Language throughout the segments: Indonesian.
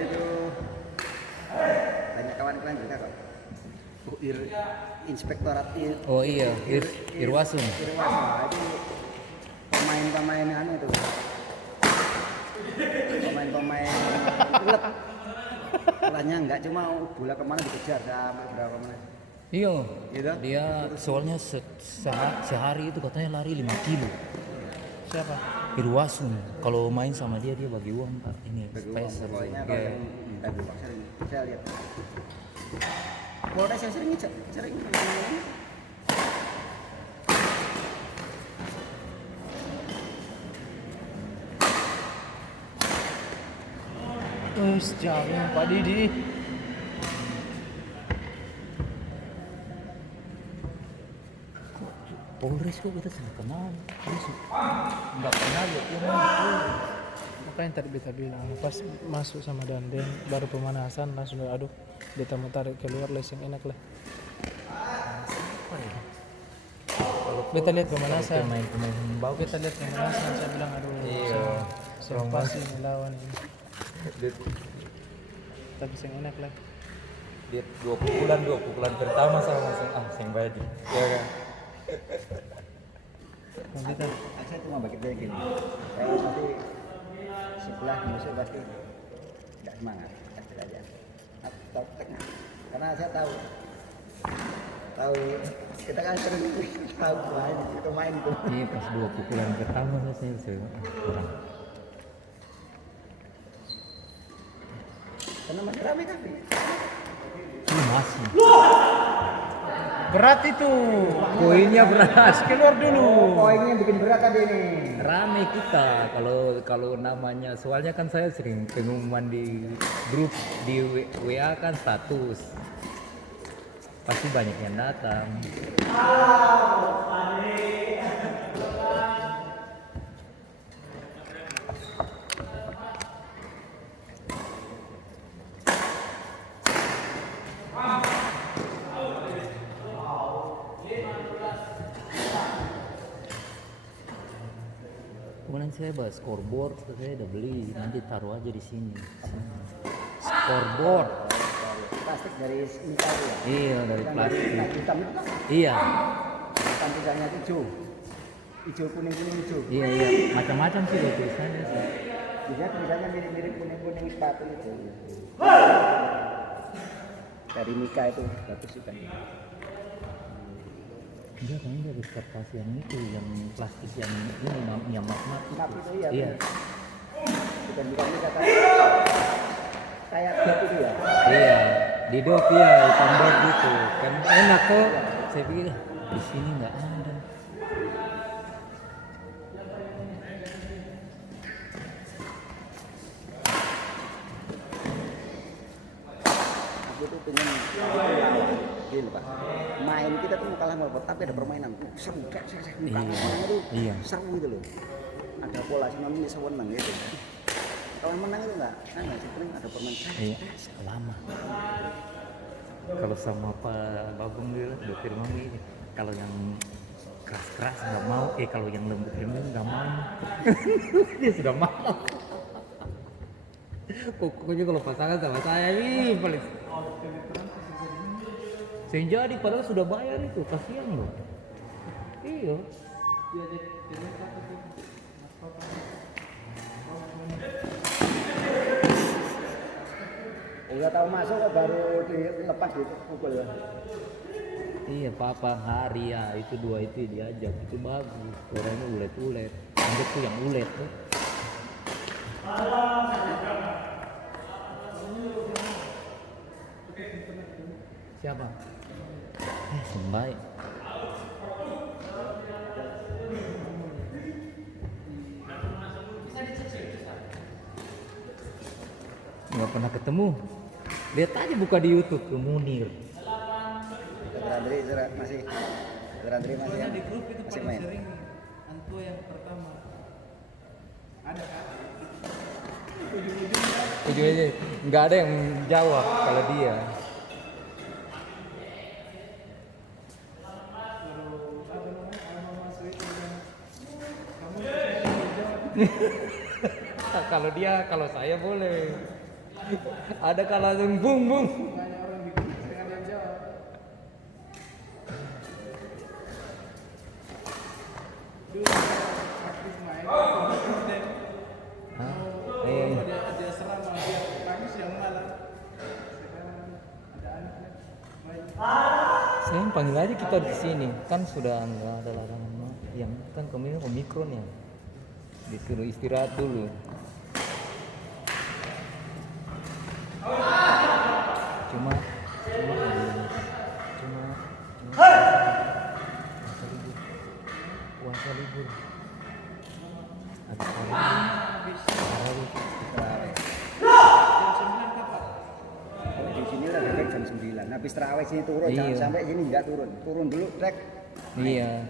itu banyak kawan-kawan juga kok. Inspektorat Oh iya, Irwasum. Itu pemain-pemain anu itu. Pemain-pemain klub. Polanya enggak cuma bola kemana dikejar sampai berapa menit. Iya, Gitu? dia soalnya sehari itu katanya lari 5 kilo. Siapa? Irwasum, kalau main sama dia bagi uang Pak. Ini supaya seru. Pokoknya kalau yang minta Pak sering saya lihat. Polres saya sering main. Jangan Pak Didi. Polres kok kita sangat kenal. Enggak pernah lihat dia main. Makanya tadi beta bilang pas masuk sama Danden baru pemanasan langsung aduh beta mau tarik keluar lesing enak lah. Apa ya? Beta lihat pemanasan. Pemain bau Beta lihat pemanasan saya bilang aduh. Iya. Siapa sih yang lawan ini? Tapi yang enak lah. Dia 2 pukulan pertama sama sing badi. Iya kan? Beta Saya cuma bagi dia gini. Saya nanti sebelah musuh pasti tidak semangat, pasti aja. Atau tengah. Karena saya tahu kita kan sering tahu main itu. Iya pas 2 pukulan pertama saya kurang. Karena masih rame tapi. Ini masih. berat itu. Poinnya berat. Keluar dulu. Poinnya bikin berat tadi ini. Rame kita kalau namanya soalnya kan saya sering pengumuman di grup di WA kan status. Pasti banyak yang datang. Kemudian saya bahas scoreboard, saya udah beli, nanti taruh aja di sini. Scoreboard. Plastik dari Mika itu ya. Iya dari plastik. Hitam itu kan. Iya. Hitam tulisannya hijau. Hijau kuning hijau. Iya macam-macam sih loh tulisannya sih. Biasanya tulisannya mirip kuning sepatu itu. Dari Mika itu bagus juga. Enggak kan dari kertas yang itu yang plastik yang ini yang mat Map itu ya. Iya. Bukan ini kata kayak gitu ya. Iya di dok ya hitam dok gitu kan enak kok. Saya pikir di sini nggak ada. Aku tuh pengen gini Pak. Main kita tuh kalah nggak tapi ada permainan. Seru kayak Iya. Seru gitu loh. Ada pola cuma ini sewenang gitu. Kalau menang itu enggak sering ada permainan. Iya lama. Kalau sama Pak Bagong dulu Dokter Mami ini kalau yang keras nggak mau, kalau yang lembut nggak mau. Dia sudah malam. Pokoknya kalau pasangan sama saya ini paling sing jadi padahal sudah bayar itu, kasihan loh. Iya. Udah tahu masuk kok baru dilepas gitu pukul ya. Iya papa hari ya itu 2 itu diajak itu bagus orangnya ulet anjir tuh yang ulet tuh. Siapa? Sembai. Nggak pernah ketemu. Lihat aja buka di YouTube tuh Munir. Andri masih Di grup itu masih paling main. sering Antua yang pertama. Ada kan? Ujung aja nggak ada yang jawab kalau dia. Kalau dia, kalau saya boleh. Ada kalau langsung bung bung. Banyak orang bikin dengan diam jawab. Dulu praktis main, dan Hah? kalau dia serang malah dia bagus yang malah. Sekarang ada anaknya main. Saya panggil aja kita di sini kan sudah nggak ada larangan yang kan kemarin omikron ya disuruh istirahat dulu. Cuma puasa libur. Habis tarawih. Kalau di sini udah dari jam 9. Habis terawih sini turun, Iya. jangan sampai sini nggak turun. Turun dulu, trek. Iya.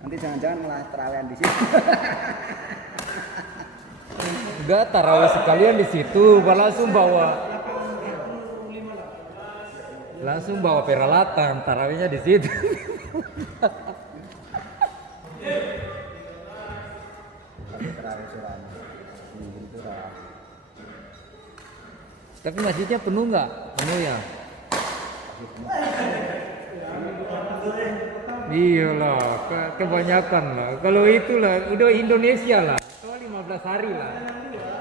Nanti jangan-jangan malah terawihan di sini. Enggak tarawih sekalian di situ, langsung bawa peralatan, tarawihnya di situ. Habis terawih suram. Itu lah. Tapi masjidnya penuh nggak? Penuh ya. Iyalah, kebanyakan lah. Kalau itulah udah Indonesia lah. Kalau 15 hari lah.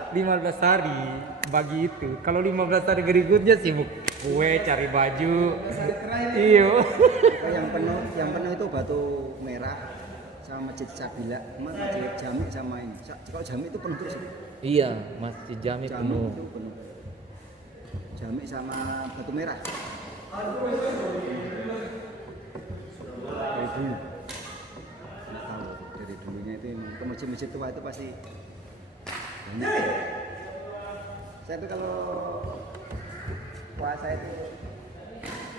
15 hari bagi itu. Kalau 15 hari berikutnya sibuk kue, cari baju. Iya. Yang penuh itu Batu Merah sama Masjid Sabila, Masjid Jami sama ini. Kalau Jami itu penuh terus. Iya, Masjid Jami Jami penuh. itu penuh. Jami sama Batu Merah. Dari dulu. Nggak tahu dari dulunya itu emang ke masjid-masjid tua itu pasti banyak. Saya tuh kalau puasa itu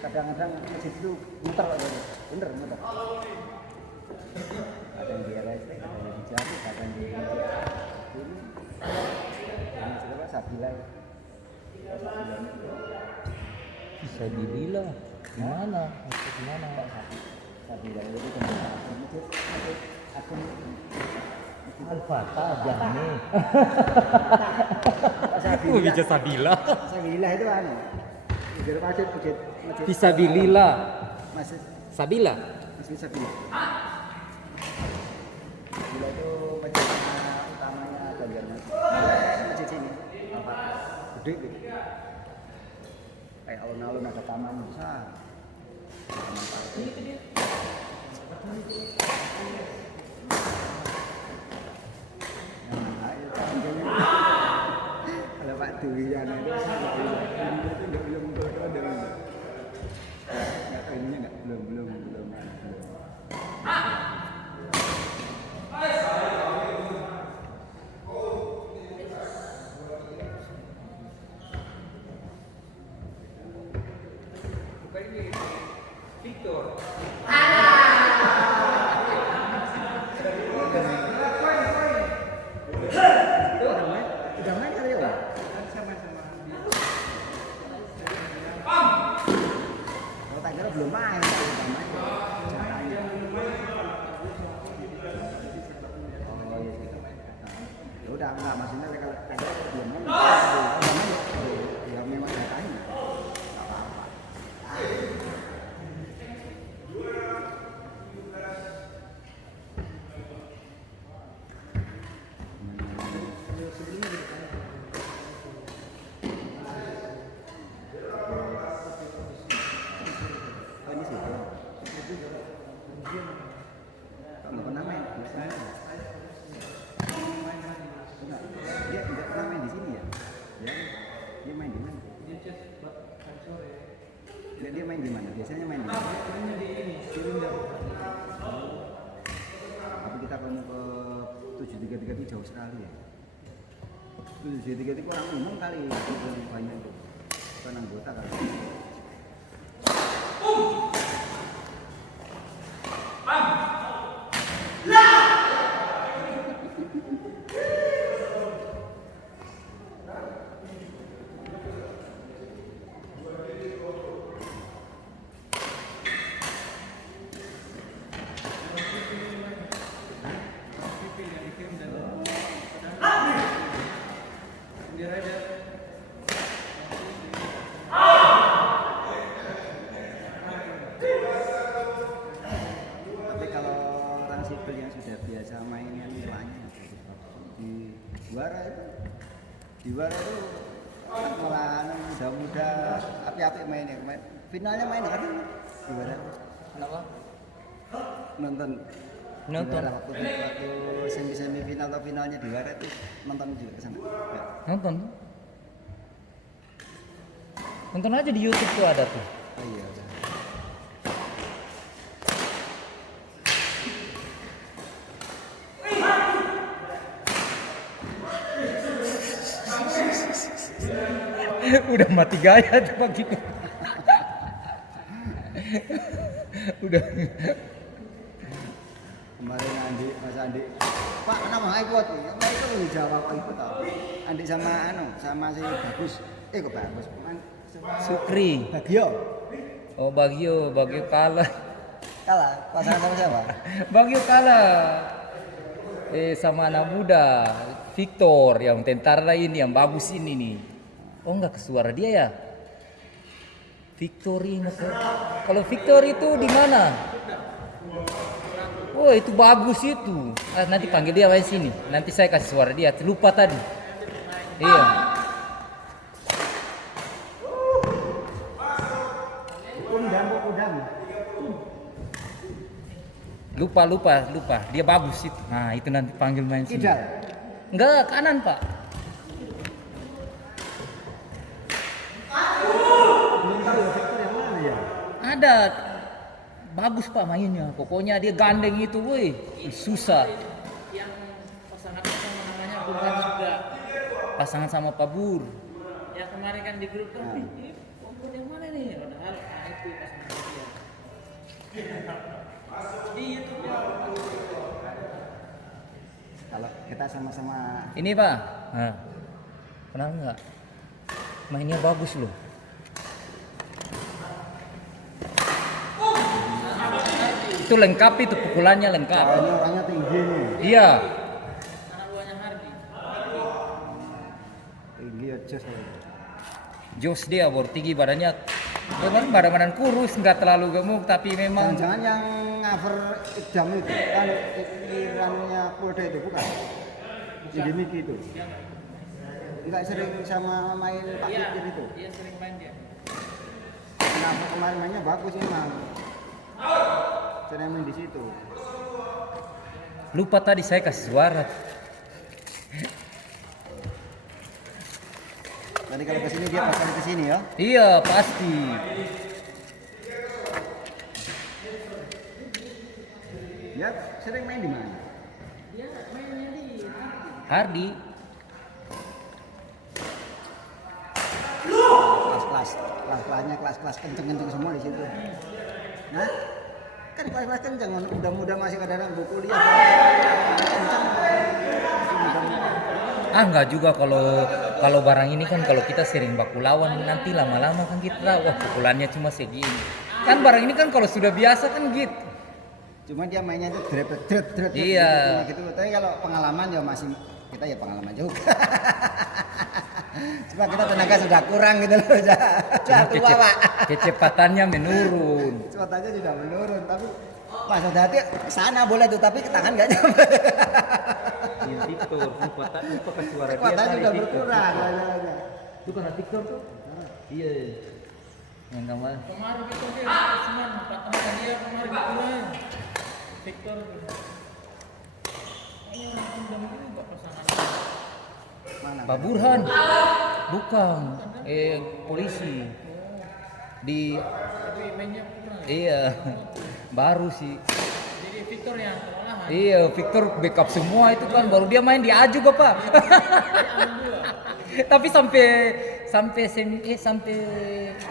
kadang-kadang masjid itu muter, bener muter. Ada yang di RST, ada yang di Jami, ada yang di masjid ini. Masjid apa? Sabila. Bisa dibilang gimana? Masjid mana? Sabila itu masjid akun Al-Fatah Jami. Sabila. Bisa Sabila. Sabila itu anu. Di masjid Fisabilillah. Masjid Sabila. Masjid Sabila. Sabila itu masjid utamanya Banjarmasin. Masjid sini. Apa? Gede gitu. Kayak alun-alun ada taman besar. Taman parkir. Kalau Pak Durian itu belum ada. Nggak tahu ininya nggak belum. Udah main kali ya? Kalau tak kira belum main, udah main. Caranya. Oh iya gitu. Ya udah enggak maksudnya kalau tak kira belum main. Udah main. Ya memang datanya. Enggak apa-apa. Oh ini sih. Kamu pernah main? Enggak. Dia tidak pernah main di sini ya? Ya. Dia main di mana? Dia main di mana? Biasanya main di mana? Tapi kita kalau mau ke 733 itu jauh sekali ya. 733 itu orang umum kali, itu lebih banyak itu. Bukan anggota kali. Juara itu malah muda-muda api-api mainnya. Finalnya main kan juara. Kenapa? Nonton Nonton. waktu semifinal atau finalnya di Juara itu nonton juga ke sana. Ya. Nonton. Nonton aja di YouTube tuh ada tuh. Oh iya. Udah. Udah mati gaya tuh pagi. Udah. Kemarin Mas Andi, Pak kenapa nggak ikut? Nggak ikut lu jawab ikut tau. Andi sama si Bagus, kok Bagus? Sukri. Bagio, Oh Bagio kalah. kalah pasangan sama siapa? Bagio kalah. Sama anak muda Victor yang tentara ini yang bagus ini nih. Oh enggak ke suara dia ya? Victor ini. Kalau Victor itu di mana? Oh itu bagus itu. Nanti panggil dia main sini. Nanti saya kasih suara dia. Lupa tadi. Iya. Udang. Lupa. Dia bagus itu. Nah itu nanti panggil main sini. Kidal. Enggak kanan pak. Belum tahu ya Victor yang mana ya? Ada. Bagus pak mainnya. Pokoknya dia gandeng itu, woi. Susah. Yang pasangannya sama namanya Burhan juga. Pasangan sama Pak Bur. Ya kemarin kan di grup kan, ini Burhan yang mana nih? Padahal itu pasangan dia. Di YouTube ya. Kalau kita sama-sama Ini pak. Nah, kenapa enggak? Mainnya bagus loh. Itu lengkap itu pukulannya lengkap. kayaknya orangnya tinggi nih. Iya. Anak buahnya Hardi. Tinggi aja saya. Jos dia baru tinggi badannya. Memang badan kurus nggak terlalu gemuk tapi memang. Jangan-jangan yang cover Idam itu kan ikirannya Polda itu bukan? Jadi Miki itu. Enggak sering sama main Pak Iya, Mikir itu. dia sering main dia. Kenapa kemarin mainnya bagus emang. Sering main di situ. Lupa tadi saya kasih suara. Nanti kalau kesini dia pasti kesini ya. Iya pasti. Dia sering main di mana? Dia mainnya di Hardi. Kelas-kelasnya kenceng-kenceng semua di situ. Nah, kan kelas-kelas kenceng, muda-muda masih kadang-kadang buku kuliah. Kenceng. Enggak juga kalau barang ini kan kalau kita sering baku lawan nanti lama-lama kan kita tahu wah pukulannya cuma segini. Kan barang ini kan kalau sudah biasa kan gitu. Cuma dia mainnya itu dret Iya. gitu. Tapi kalau pengalaman ya masih kita ya pengalaman juga. Cuma kita tenaga sudah kurang gitu loh. Sudah tua, Pak. Kecepatannya menurun. Kecepatannya sudah menurun, tapi Mas Hati sana boleh tuh, tapi ke tangan nggak nyampe. Victor, lupa ke suara dia. Kekuatannya sudah berkurang. Itu kan Victor tuh. Iya. Yang gambar. kemarin itu dia cuma pasangan dia kemarin pulang. Victor. Kayaknya orang Undang juga pasangan. Mana? Pak Burhan. Bukan. Polisi. Di Tapi mainnya kurang. iya. Baru sih. Jadi Victor yang pengolahan. Iya, Victor backup semua itu kan baru dia main di A juga, Pak. Tapi sampai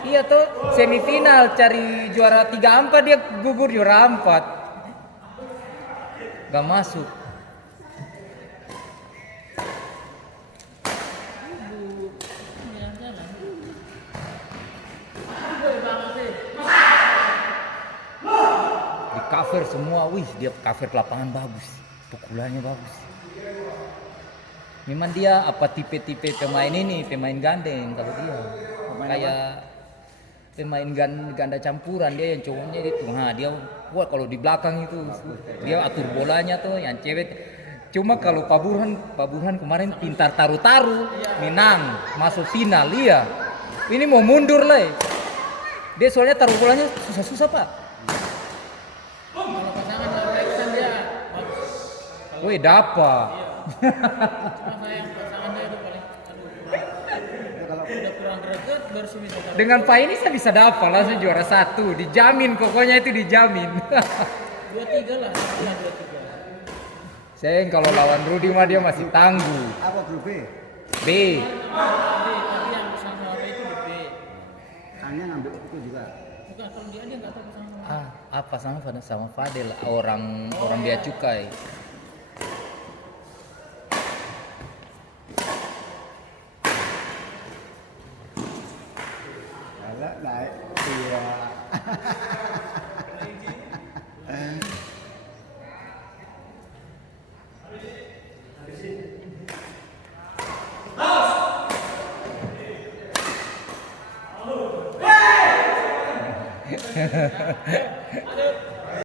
iya tuh semifinal cari juara 3-4 dia gugur juara 4. Gak masuk. Di cover semua, wih dia cover lapangan bagus, pukulannya bagus. Memang dia apa tipe-tipe pemain ini, pemain gandeng kalau dia. Kayak pemain ganda campuran dia yang cowoknya itu. Nah, dia wah kalau di belakang itu dia atur bolanya tuh yang cewek Cuma kalau Pak Burhan kemarin pintar taruh-taruh, menang, masuk final, iya. Ini mau mundur lah. Dia soalnya taruh bolanya susah-susah, Pak. Kalau pasangan Alexan dia bagus. Woi, dapat. Cuma sayang pasangan dia itu paling Kalau udah kurang greget baru sih bisa taruh. Dengan Pak ini saya bisa dapat langsung juara 1, dijamin, pokoknya itu dijamin. 2-3 lah, 2-3. Sayang kalau lawan Rudy mah dia masih tangguh. apa grup B? B. Tapi yang sama apa itu di B. Hanya ngambil itu juga. Bukan kalau dia nggak tahu pasangan. Apa sama Fadel, orang bea cukai. Ada naik. Iya.